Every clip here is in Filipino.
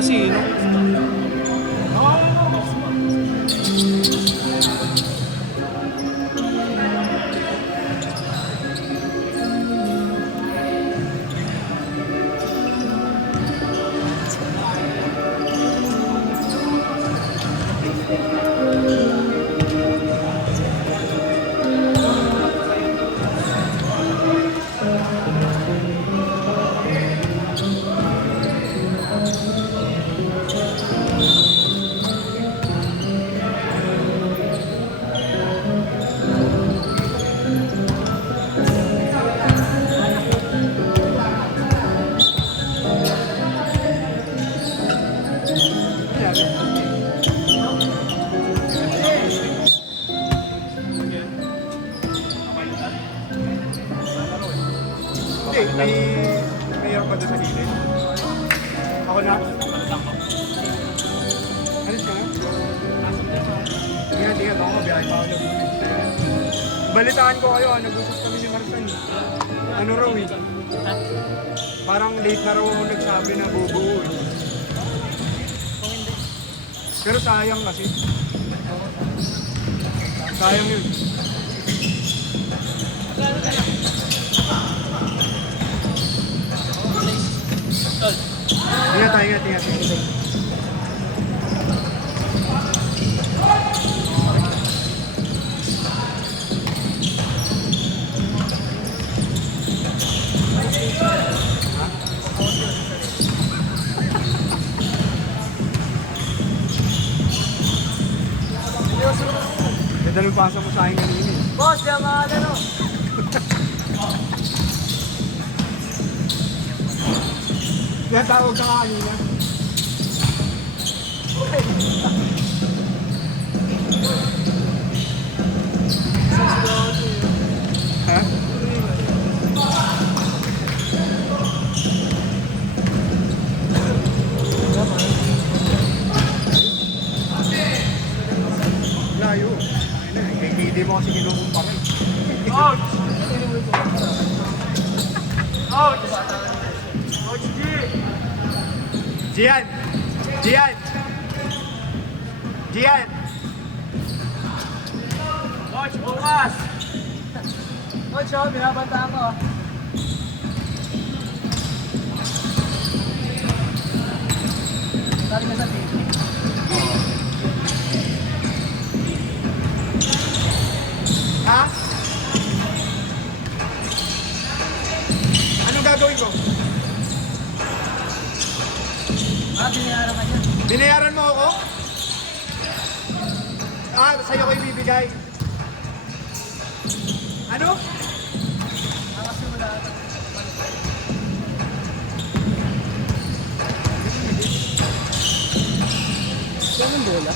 kasi, no? Hindi, may pa doon sa gilid. Ako na. Alis ka na? Ingat, ako mabiyahe pa ako nag-ulit. Balitaan ko kayo, nag-usap kami ni Marsan. Ano raw eh? Parang late na raw ako nagsabi na bubuo eh. Pero sayang kasi. Sayang yun. Ingat. Ganda nung pasa mo sa akin kanina. Boss, kaya mga ano? Kaya tawag ka kanina. Ha? Layo. Hindi mo kasi kinukumparin. Ouch! Ouch! Ouch, G! Gian! Ouch, bukas! Ouch, oh, binabanta ako. Saan ka sa TV? Ha? Anong gagawin ko? Binayaran ka niya. Binayaran mo ako? Sa'yo ko ibibigay. Ano? Kasi wala ka. Saan ang bola?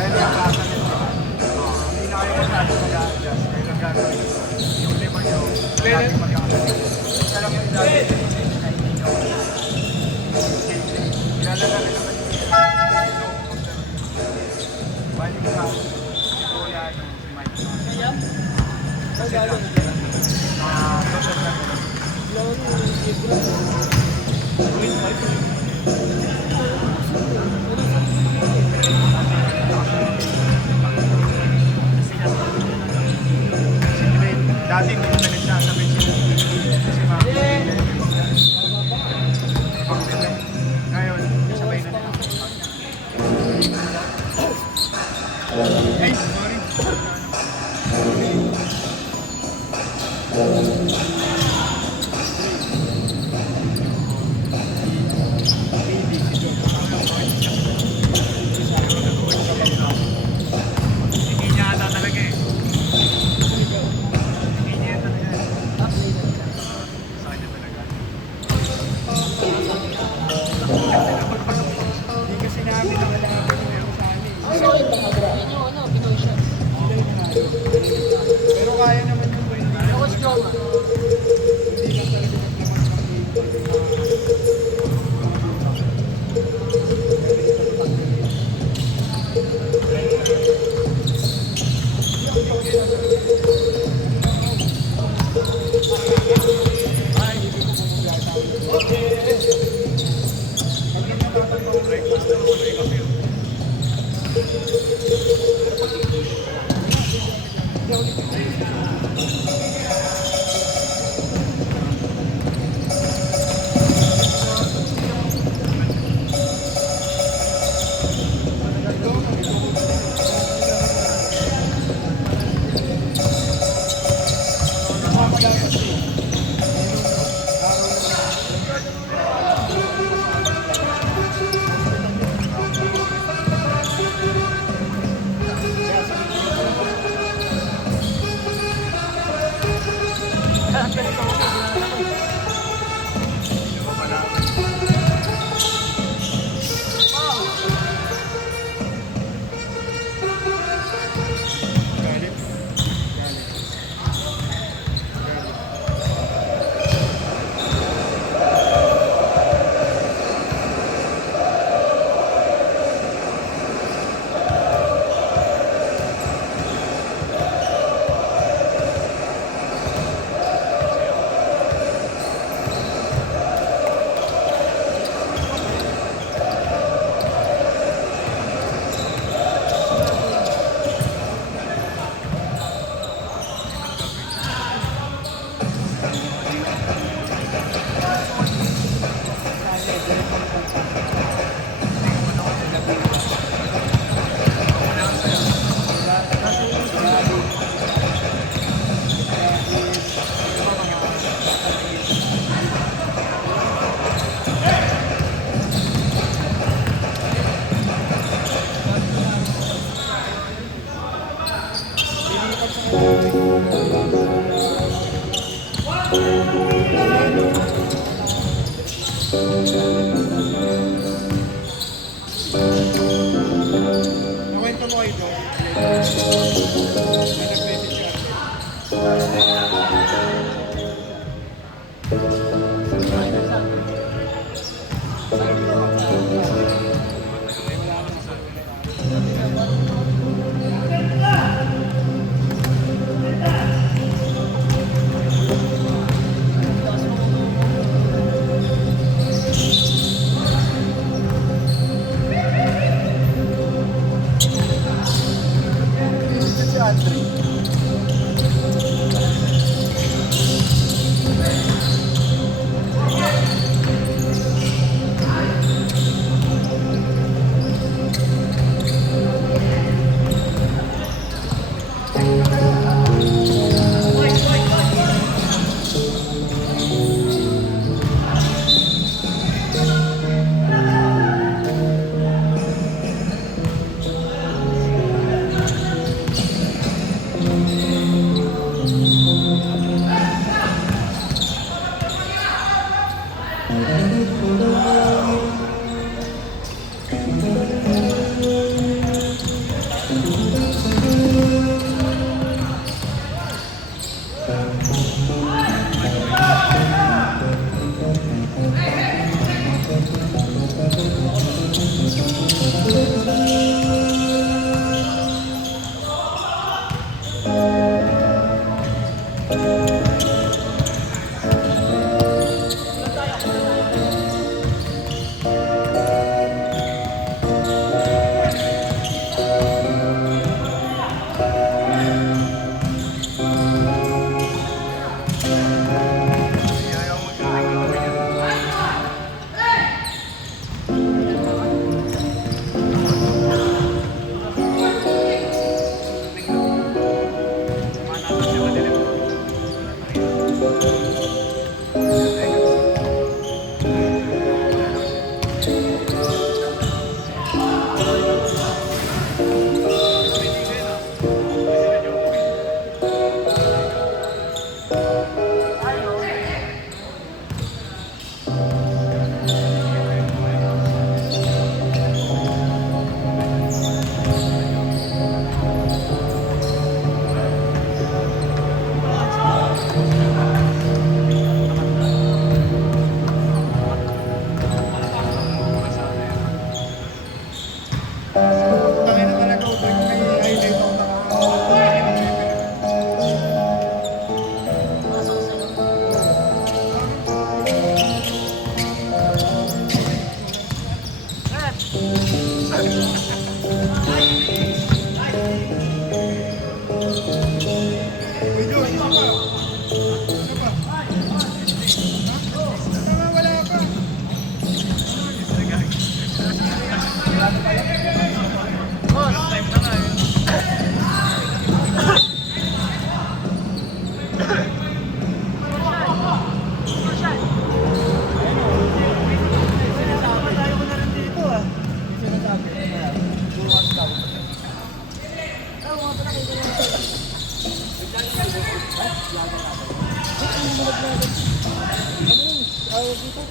Dahil yung kasa nito, hindi na kayo masyado mag-a-adjust. Kaya lang gagawin yung lima nyo, lagi mag-a-adjust. Isa lang yung dati, na hindi nyo. Ilalagay naman yung bali ko sa wala yung si Mike. Kaya? Kasi lang, social na ko. Dati hindi ko na nagsasabi siya. Kasi ngayon, sabay na nila. Ay, sorry. Hindi niya ata talaga eh. Nakwento mo ito. Nag-message siya. Si Andre.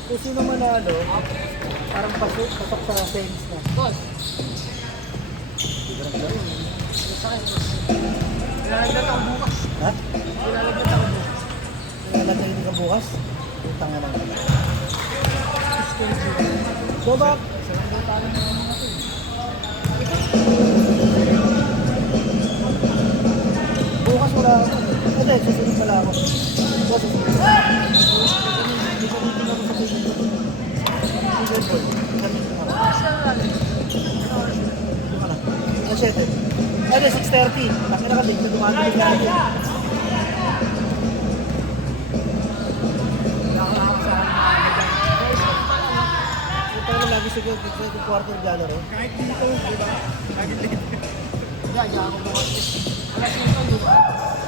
Kung sino manalo, parang pasok sa semis na. Boss. Nilalagdat ako bukas. Ha? Nilalagdat ako bukas. Nalagay ka bukas? Utang na lang. So ba? Bukas wala ako. Hindi, susunod pala ako. Bukas susunod. Ano, 6:30. Kasi nakating na dumami na natin. Ito naman lagi sa quarter gallery. Kahit dito, di ba? Lagi late. Gaya ako bukas. Alas 5, di ba?